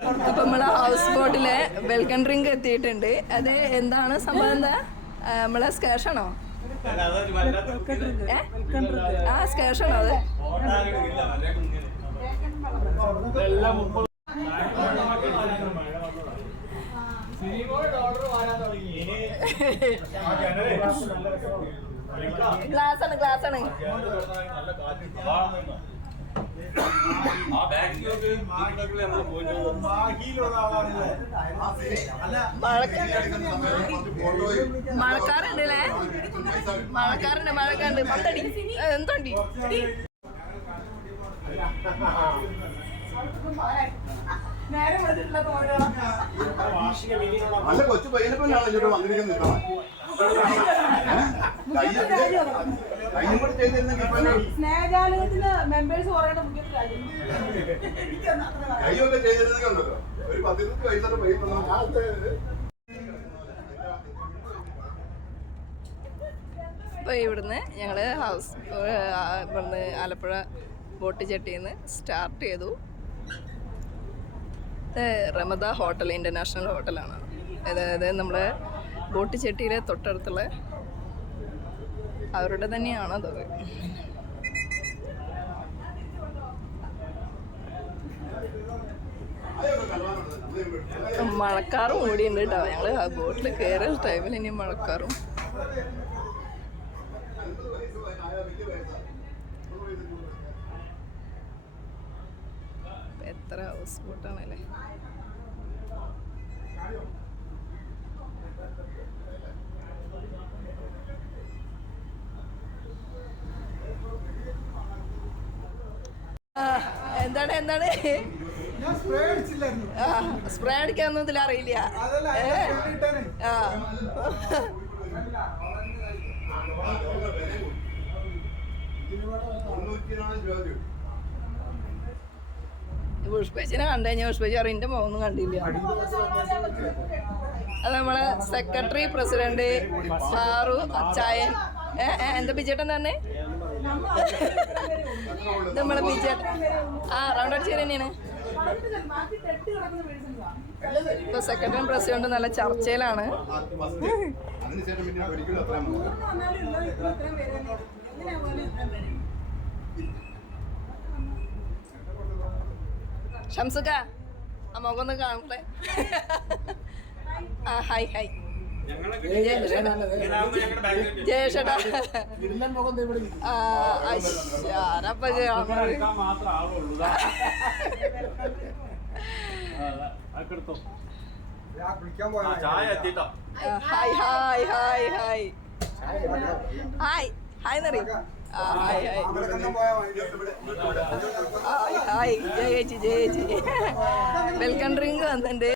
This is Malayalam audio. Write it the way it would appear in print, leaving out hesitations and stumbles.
അപ്പൊ നമ്മളെ ഹൗസ് ബോട്ടിലെ വെൽക്കം ഡ്രിങ്ക് എത്തിയിട്ടുണ്ട്. അത് എന്താണ് സംഭവം? എന്താ നമ്മളെ സ്കേഷാണോ? ആ സ്കേഷാണോ അത്? ഗ്ലാസ്സാണ് ഗ്ലാസ്സാണ്. മഴക്കാറുണ്ടല്ലേ? മഴക്കാറുണ്ട് മഴക്കാറുണ്ട്. പത്തടി എന്തോണ്ടി നല്ല കൊച്ചു പയ്യനെപ്പോഴാണ് ഇങ്ങോട്ട് വന്നിരിക്കുന്നത്. സ്നേഹജാലകത്തിന് മെമ്പേഴ്സ് പറയേണ്ട മുഖ്യ കൈയൊക്കെ ചെയ്തിരുന്നൊക്കെ ഉണ്ടല്ലോ. ഒരു 10-20 വയസ്സോടെ പയ്യൻ ഇപ്പൊ ഇവിടുന്ന് ഞങ്ങള് ഇവിടുന്ന് ആലപ്പുഴ ബോട്ട് ചട്ടിന്ന് സ്റ്റാർട്ട് ചെയ്തു. റമദ ഹോട്ടൽ ഇന്റർനാഷണൽ ഹോട്ടലാണ്. അതായത് നമ്മുടെ ബോട്ട് ചട്ടിയിലെ തൊട്ടടുത്തുള്ള അവരുടെ തന്നെയാണത്. മഴക്കാറും കൂടിയുണ്ട് കേട്ടോ. ഞങ്ങള് ആ ബോട്ടിൽ കയറിയ ടൈമിൽ ഇനി മഴക്കാറും. എത്ര ഹൗസ് ബോട്ടാണല്ലേ. എന്താണ് എന്താണ് സ്പ്രേ അടിക്കാനൊന്നും ഇതിൽ അറിയില്ല. പുഷ്പേച്ചിനെ കണ്ടു കഴിഞ്ഞാൽ പുഷ്പേച്ചി അറിയിന്റെ മുഖമൊന്നും കണ്ടില്ല. അത് നമ്മളെ സെക്രട്ടറി പ്രസിഡന്റ് ഷാറു അച്ചായൻ. എന്താ ബിജേട്ടൻ തന്നെ നമ്മളെ ബിജേട്ടൻ. ആ റൗണ്ട് അടിച്ചു തന്നെയാണ്. ഇപ്പൊ സെക്രട്ടറിയും പ്രസിഡന്റും നല്ല ചർച്ചയിലാണ്. ഷംസുക്ക ആ മുഖം ഒന്ന് കാണട്ടെ. ആ ഹായ് ഹായ് ജയേഷേട്ടാ. ആരപ്പ hi hi hi hi hi hi എന്നറി. ഹായ് ഹായ് ഹായ് ഹായ് ജയേച്ചി ജയേച്ചി. വെൽക്കം ഡ്രിങ്ക് വന്നിട്ടുണ്ട്.